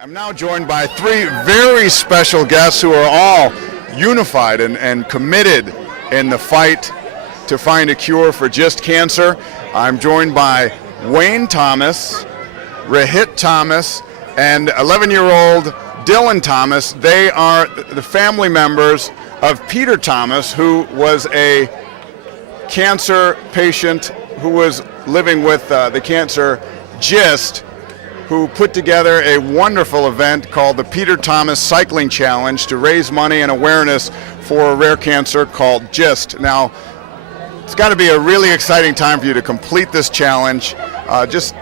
I'm now joined by three very special guests who are all unified and committed in the fight to find a cure for GIST cancer. I'm joined by Wayne Thomas, Riette Thomas, and 11-year-old Dylan Thomas. They are the family members of Peter Thomas, who was a cancer patient who was living with the cancer GIST, who put together a wonderful event called the Peter Thomas Cycling Challenge to raise money and awareness for a rare cancer called GIST. Now, it's got to be a really exciting time for you to complete this challenge. Just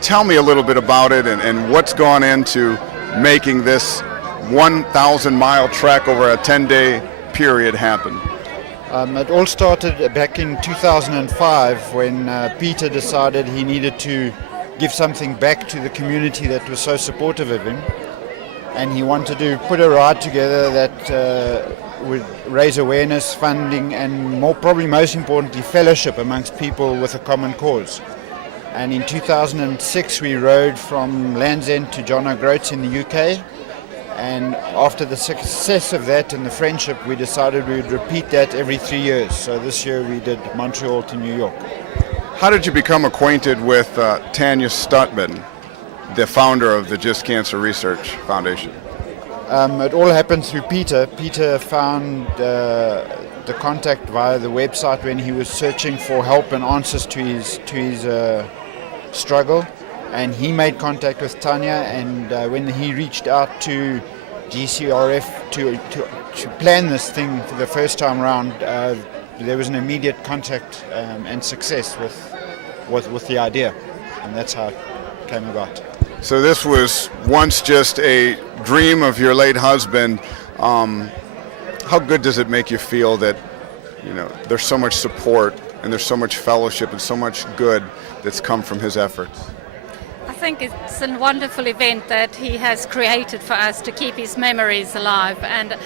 tell me a little bit about it and what's gone into making this 1,000-mile trek over a 10-day period happen. It all started back in 2005 when Peter decided he needed to give something back to the community that was so supportive of him, and he wanted to put a ride together that would raise awareness, funding, and probably most importantly, fellowship amongst people with a common cause. And in 2006 we rode from Land's End to John O'Groats in the UK, and after the success of that and the friendship, we decided we would repeat that every 3 years. So this year we did Montreal to New York. How did you become acquainted with Tanya Stutman, the founder of the GIST Cancer Research Foundation? It all happened through Peter. Peter found the contact via the website when he was searching for help and answers to his struggle, and he made contact with Tanya. And when he reached out to GCRF to plan this thing for the first time around, there was an immediate contact and success with the idea, and that's how it came about. So this was once just a dream of your late husband. How good does it make you feel that there's so much support and there's so much fellowship and so much good that's come from his efforts? I think it's a wonderful event that he has created for us to keep his memories alive, and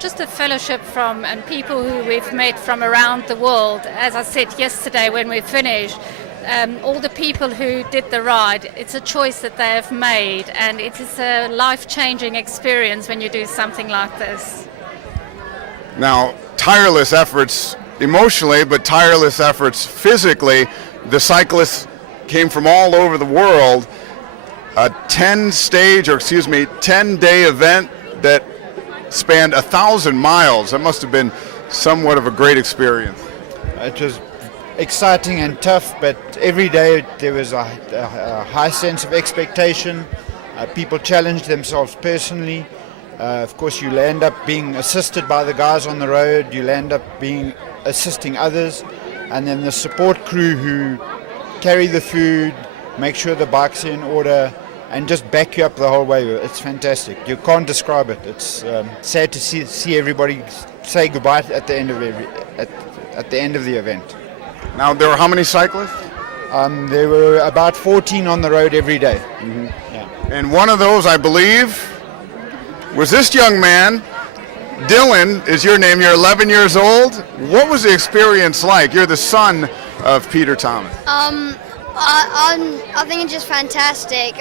just a fellowship from people who we've met from around the world. As I said yesterday when we finished, all the people who did the ride, it's a choice that they have made, and it is a life-changing experience when you do something like this. Now, tireless efforts emotionally, but tireless efforts physically. The cyclists came from all over the world. A 10-day event that spanned 1,000 miles. That must have been somewhat of a great experience. It was exciting and tough, but every day there was a high sense of expectation. People challenged themselves personally. Of course, you'll end up being assisted by the guys on the road. You'll end up assisting others, and then the support crew who carry the food, make sure the bike's in order, and just back you up the whole way. It's fantastic. You can't describe it. It's sad to see everybody say goodbye at the end of the event. Now, there were how many cyclists? There were about 14 on the road every day. Mm-hmm. Yeah. And one of those, I believe, was this young man. Dylan is your name. You're 11 years old. What was the experience like? You're the son of Peter Thomas. I think it's just fantastic.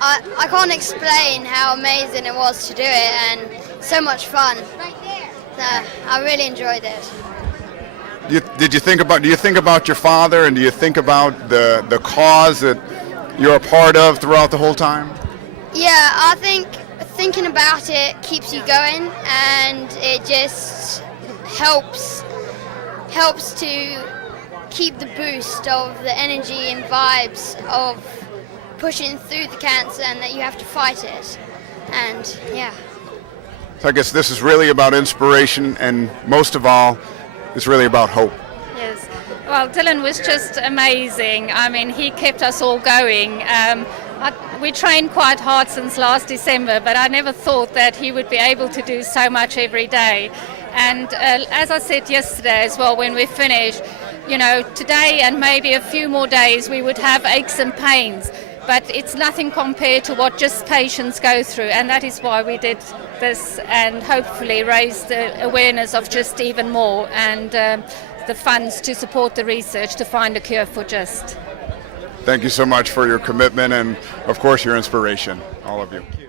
I can't explain how amazing it was to do it, and so much fun. I really enjoyed it. Do you think about your father, and do you think about the cause that you're a part of throughout the whole time? Yeah, I think thinking about it keeps you going, and it just helps to keep the boost of the energy and vibes of pushing through the cancer, and that you have to fight it. And yeah. So I guess this is really about inspiration, and most of all, it's really about hope. Yes. Well, Dylan was just amazing. I mean, he kept us all going. We trained quite hard since last December, but I never thought that he would be able to do so much every day. And as I said yesterday as well, when we finished, today and maybe a few more days we would have aches and pains, but it's nothing compared to what GIST patients go through, and that is why we did this, and hopefully raise the awareness of GIST even more, and the funds to support the research to find a cure for GIST. Thank you so much for your commitment and, of course, your inspiration, all of you. Thank you.